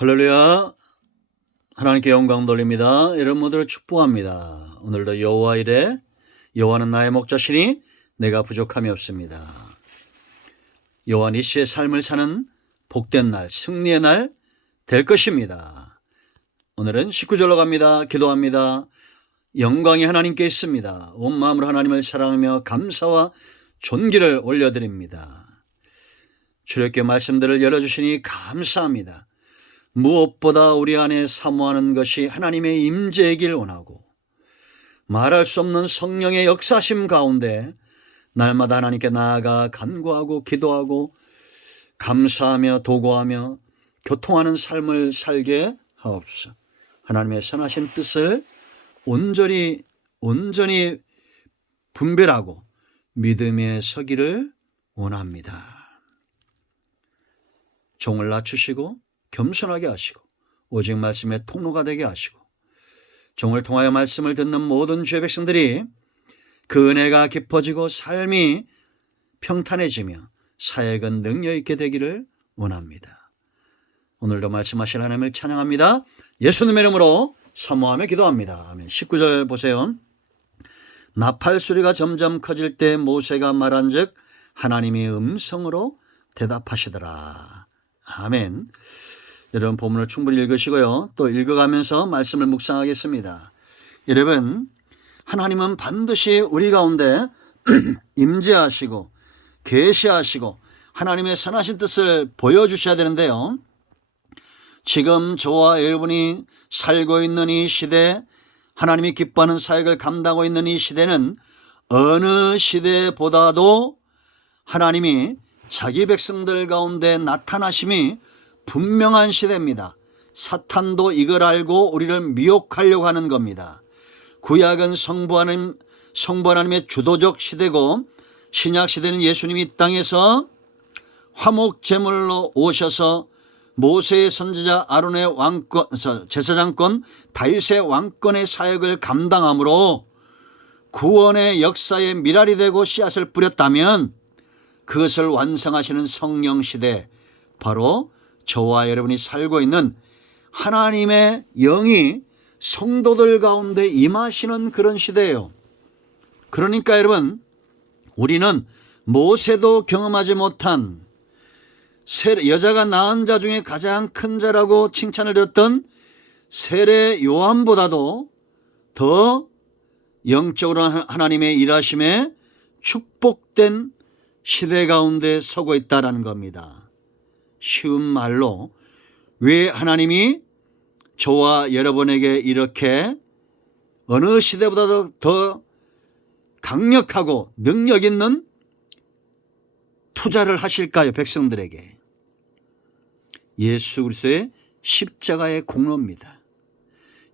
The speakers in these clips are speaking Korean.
할렐루야. 하나님께 영광 돌립니다. 여러분 모두를 축복합니다. 오늘도 여호와 이래 여호와는 나의 목자시니 내가 부족함이 없습니다. 여호와 니시의 삶을 사는 복된 날, 승리의 날 될 것입니다. 오늘은 19절로 갑니다. 기도합니다. 영광이 하나님께 있습니다. 온 마음으로 하나님을 사랑하며 감사와 존귀를 올려드립니다. 주님께 말씀들을 열어주시니 감사합니다. 무엇보다 우리 안에 사모하는 것이 하나님의 임재이길 원하고 말할 수 없는 성령의 역사심 가운데 날마다 하나님께 나아가 간구하고 기도하고 감사하며 도구하며 교통하는 삶을 살게 하옵소서. 하나님의 선하신 뜻을 온전히 분별하고 믿음에 서기를 원합니다. 종을 낮추시고 겸손하게 하시고 오직 말씀의 통로가 되게 하시고 종을 통하여 말씀을 듣는 모든 주의 백성들이 그 은혜가 깊어지고 삶이 평탄해지며 사역은 능력 있게 되기를 원합니다. 오늘도 말씀하실 하나님을 찬양합니다. 예수님의 이름으로 사모하며 기도합니다. 아멘. 19절 보세요. 나팔 소리가 점점 커질 때 모세가 말한즉 하나님이 음성으로 대답하시더라. 아멘. 여러분 본문을 충분히 읽으시고요. 또 읽어가면서 말씀을 묵상하겠습니다. 여러분, 하나님은 반드시 우리 가운데 임재하시고 계시하시고 하나님의 선하신 뜻을 보여주셔야 되는데요. 지금 저와 여러분이 살고 있는 이 시대, 하나님이 기뻐하는 사역을 감당하고 있는 이 시대는 어느 시대보다도 하나님이 자기 백성들 가운데 나타나심이 분명한 시대입니다. 사탄도 이걸 알고 우리를 미혹하려고 하는 겁니다. 구약은 성부 하나님의 주도적 시대고 신약 시대는 예수님이 이 땅에서 화목 제물로 오셔서 모세의 선지자 아론의 왕권, 제사장권, 다윗의 왕권의 사역을 감당함으로 구원의 역사에 미랄이 되고 씨앗을 뿌렸다면 그것을 완성하시는 성령 시대, 바로 저와 여러분이 살고 있는 하나님의 영이 성도들 가운데 임하시는 그런 시대예요. 그러니까 여러분, 우리는 모세도 경험하지 못한 여자가 낳은 자 중에 가장 큰 자라고 칭찬을 들었던 세례 요한보다도 더 영적으로 하나님의 일하심에 축복된 시대 가운데 서고 있다는 겁니다. 쉬운 말로 왜 하나님이 저와 여러분에게 이렇게 어느 시대보다도 더 강력하고 능력 있는 투자를 하실까요? 백성들에게. 예수 그리스도의 십자가의 공로입니다.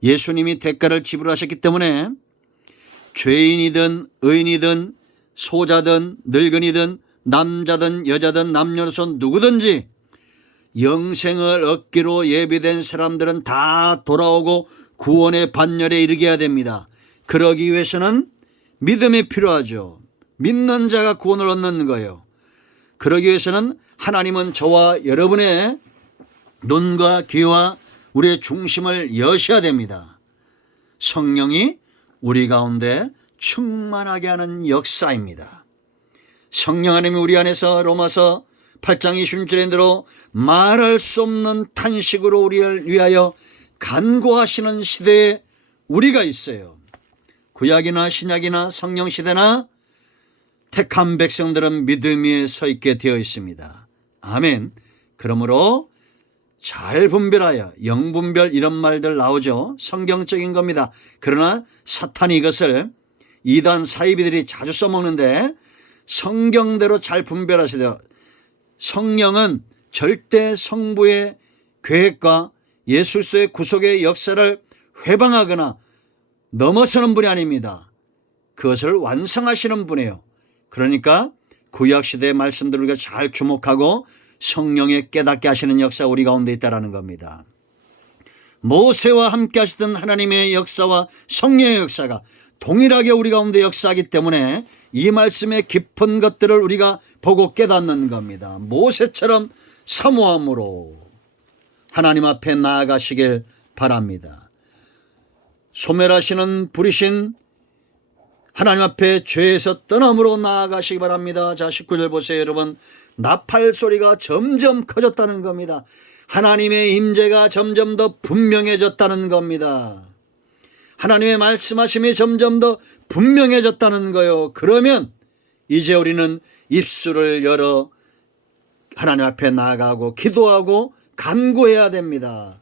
예수님이 대가를 지불하셨기 때문에 죄인이든 의인이든 소자든 늙은이든 남자든 여자든 남녀노소 누구든지 영생을 얻기로 예비된 사람들은 다 돌아오고 구원의 반열에 이르게 해야 됩니다. 그러기 위해서는 믿음이 필요하죠. 믿는 자가 구원을 얻는 거예요. 그러기 위해서는 하나님은 저와 여러분의 눈과 귀와 우리의 중심을 여셔야 됩니다. 성령이 우리 가운데 충만하게 하는 역사입니다. 성령 하나님이 우리 안에서 로마서 8장 26절에 대로 말할 수 없는 탄식으로 우리를 위하여 간구하시는 시대에 우리가 있어요. 구약이나 신약이나 성령 시대나 택한 백성들은 믿음 위에 서 있게 되어 있습니다. 아멘. 그러므로 잘 분별하여, 영분별 이런 말들 나오죠. 성경적인 겁니다. 그러나 사탄이 이것을 이단 사이비들이 자주 써먹는데 성경대로 잘 분별하셔야 돼요. 성령은 절대 성부의 계획과 예수의 구속의 역사를 회방하거나 넘어서는 분이 아닙니다. 그것을 완성하시는 분이에요. 그러니까 구약시대의 말씀들을 우리가 잘 주목하고 성령의 깨닫게 하시는 역사가 우리 가운데 있다는 겁니다. 모세와 함께 하시던 하나님의 역사와 성령의 역사가 동일하게 우리 가운데 역사하기 때문에 이 말씀의 깊은 것들을 우리가 보고 깨닫는 겁니다. 모세처럼 사모함으로 하나님 앞에 나아가시길 바랍니다. 소멸하시는 불이신 하나님 앞에 죄에서 떠남으로 나아가시기 바랍니다. 자, 19절 보세요. 여러분, 나팔 소리가 점점 커졌다는 겁니다. 하나님의 임재가 점점 더 분명해졌다는 겁니다. 하나님의 말씀하심이 점점 더 분명해졌다는 거요. 그러면 이제 우리는 입술을 열어 하나님 앞에 나아가고 기도하고 간구해야 됩니다.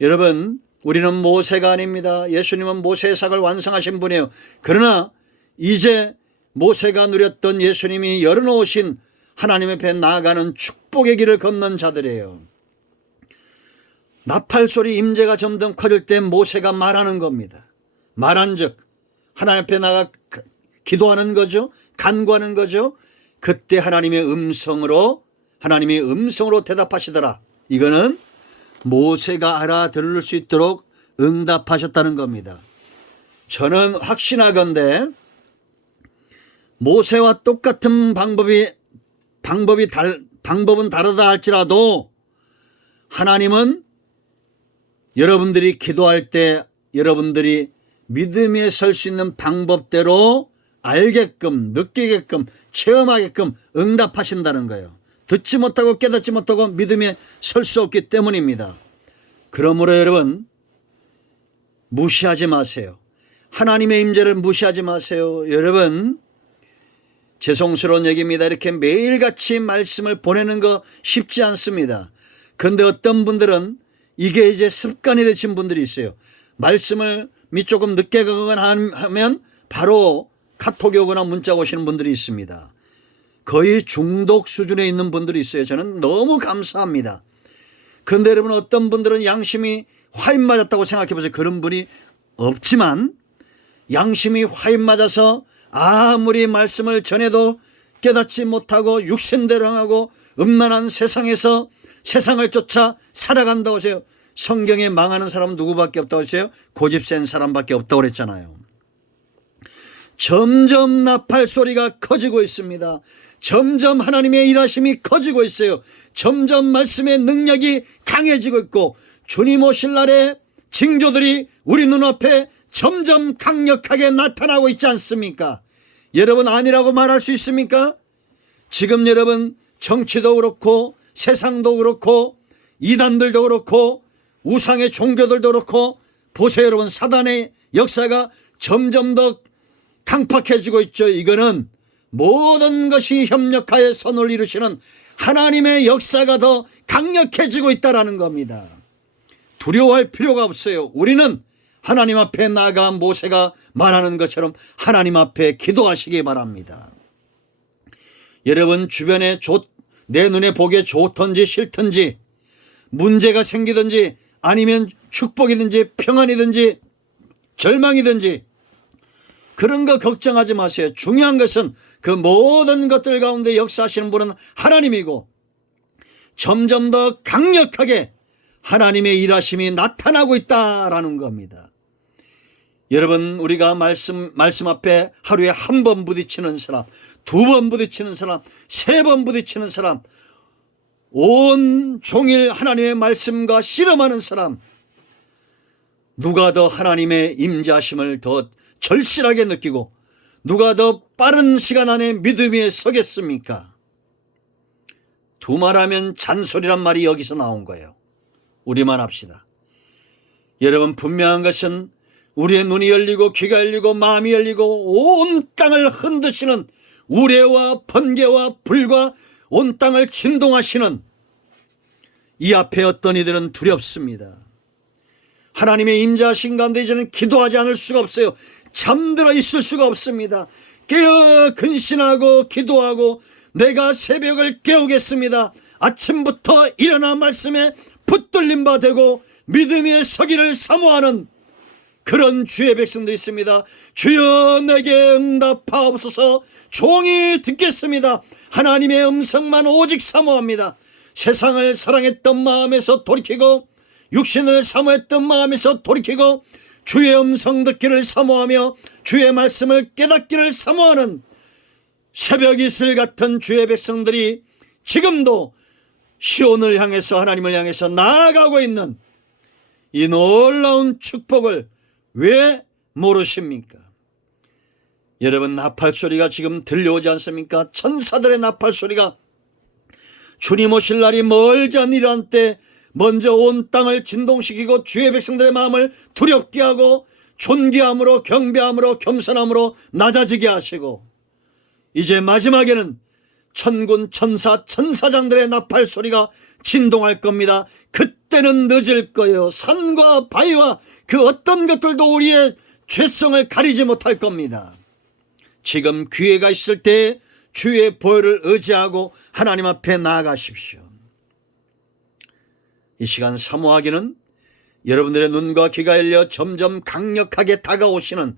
여러분, 우리는 모세가 아닙니다. 예수님은 모세의 삭을 완성하신 분이에요. 그러나 이제 모세가 누렸던 예수님이 열어놓으신 하나님 앞에 나아가는 축복의 길을 걷는 자들이에요. 나팔소리 임재가 점점 커질 때 모세가 말하는 겁니다. 말한 즉 하나님 앞에 나가 기도하는 거죠. 간구하는 거죠. 그때 하나님이 음성으로 대답하시더라. 이거는 모세가 알아들을 수 있도록 응답하셨다는 겁니다. 저는 확신하건대 모세와 똑같은 방법은 다르다 할지라도 하나님은 여러분들이 기도할 때 여러분들이 믿음에 설 수 있는 방법대로 알게끔, 느끼게끔, 체험하게끔 응답하신다는 거예요. 듣지 못하고 깨닫지 못하고 믿음에 설 수 없기 때문입니다. 그러므로 여러분, 무시하지 마세요. 하나님의 임재를 무시하지 마세요. 여러분, 죄송스러운 얘기입니다. 이렇게 매일같이 말씀을 보내는 거 쉽지 않습니다. 그런데 어떤 분들은 이게 이제 습관이 되신 분들이 있어요. 말씀을 조금 늦게 가거나 하면 바로 카톡이 오거나 문자가 오시는 분들이 있습니다. 거의 중독 수준에 있는 분들이 있어요. 저는 너무 감사합니다. 그런데 여러분, 어떤 분들은 양심이 화인 맞았다고 생각해 보세요. 그런 분이 없지만 양심이 화인 맞아서 아무리 말씀을 전해도 깨닫지 못하고 육신대로 행하고 음란한 세상에서 세상을 쫓아 살아간다고 하세요. 성경에 망하는 사람은 누구밖에 없다고 하세요? 고집센 사람밖에 없다고 그랬잖아요. 점점 나팔 소리가 커지고 있습니다. 점점 하나님의 일하심이 커지고 있어요. 점점 말씀의 능력이 강해지고 있고 주님 오실 날에 징조들이 우리 눈앞에 점점 강력하게 나타나고 있지 않습니까? 여러분, 아니라고 말할 수 있습니까? 지금 여러분, 정치도 그렇고 세상도 그렇고 이단들도 그렇고 우상의 종교들도 그렇고 보세요. 여러분, 사단의 역사가 점점 더 강팍해지고 있죠. 이거는 모든 것이 협력하여 선을 이루시는 하나님의 역사가 더 강력해지고 있다는 겁니다. 두려워할 필요가 없어요. 우리는 하나님 앞에 나아가 모세가 말하는 것처럼 하나님 앞에 기도하시기 바랍니다. 여러분, 주변에 내 눈에 보기에 좋든지 싫든지 문제가 생기든지 아니면 축복이든지 평안이든지 절망이든지 그런 거 걱정하지 마세요. 중요한 것은 그 모든 것들 가운데 역사하시는 분은 하나님이고 점점 더 강력하게 하나님의 일하심이 나타나고 있다라는 겁니다. 여러분, 우리가 말씀 앞에 하루에 한 번 부딪히는 사람, 두 번 부딪히는 사람, 세 번 부딪히는 사람, 온 종일 하나님의 말씀과 씨름하는 사람, 누가 더 하나님의 임재하심을 더 절실하게 느끼고 누가 더 빠른 시간 안에 믿음 위에 서겠습니까? 두말하면 잔소리란 말이 여기서 나온 거예요. 우리만 합시다. 여러분, 분명한 것은 우리의 눈이 열리고 귀가 열리고 마음이 열리고 온 땅을 흔드시는 우레와 번개와 불과 온 땅을 진동하시는 이 앞에 어떤 이들은 두렵습니다. 하나님의 임재하신 가운데 이제는 기도하지 않을 수가 없어요. 잠들어 있을 수가 없습니다. 깨어 근신하고 기도하고 내가 새벽을 깨우겠습니다. 아침부터 일어나 말씀에 붙들림 바 되고 믿음 위에 서기를 사모하는 그런 주의 백성들이 있습니다. 주여 내게 응답하옵소서. 종이 듣겠습니다. 하나님의 음성만 오직 사모합니다. 세상을 사랑했던 마음에서 돌이키고 육신을 사모했던 마음에서 돌이키고 주의 음성 듣기를 사모하며 주의 말씀을 깨닫기를 사모하는 새벽 이슬 같은 주의 백성들이 지금도 시온을 향해서, 하나님을 향해서 나아가고 있는 이 놀라운 축복을 왜 모르십니까? 여러분, 나팔 소리가 지금 들려오지 않습니까? 천사들의 나팔 소리가 주님 오실 날이 멀지 않으리란 때 먼저 온 땅을 진동시키고 주의 백성들의 마음을 두렵게 하고 존귀함으로, 경배함으로, 겸손함으로 낮아지게 하시고, 이제 마지막에는 천군 천사 천사장들의 나팔 소리가 진동할 겁니다. 그때는 늦을 거예요. 산과 바위와 그 어떤 것들도 우리의 죄성을 가리지 못할 겁니다. 지금 기회가 있을 때 주의 보혈을 의지하고 하나님 앞에 나아가십시오. 이 시간 사모하기는 여러분들의 눈과 귀가 열려 점점 강력하게 다가오시는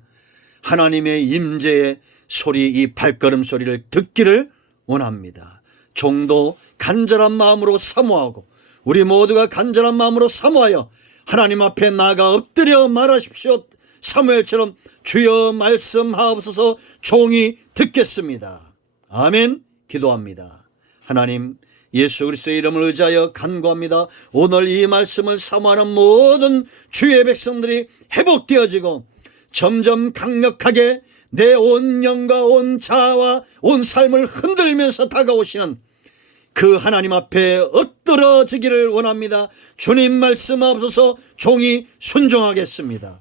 하나님의 임재의 소리, 이 발걸음 소리를 듣기를 원합니다. 종도 간절한 마음으로 사모하고 우리 모두가 간절한 마음으로 사모하여 하나님 앞에 나아가 엎드려 말하십시오. 사무엘처럼 주여 말씀하옵소서, 종이 듣겠습니다. 아멘. 기도합니다. 하나님, 예수 그리스도의 이름을 의지하여 간구합니다. 오늘 이 말씀을 사모하는 모든 주의 백성들이 회복되어지고 점점 강력하게 내 온 영과 온 자아와 온 삶을 흔들면서 다가오시는 그 하나님 앞에 엎드러지기를 원합니다. 주님 말씀하옵소서, 종이 순종하겠습니다.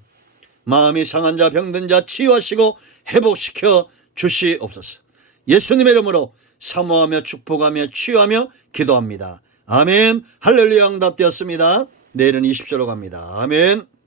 마음이 상한 자, 병든 자 치유하시고 회복시켜 주시옵소서. 예수님의 이름으로 사모하며 축복하며 치유하며 기도합니다. 아멘. 할렐루야. 응답되었습니다. 내일은 20절로 갑니다. 아멘.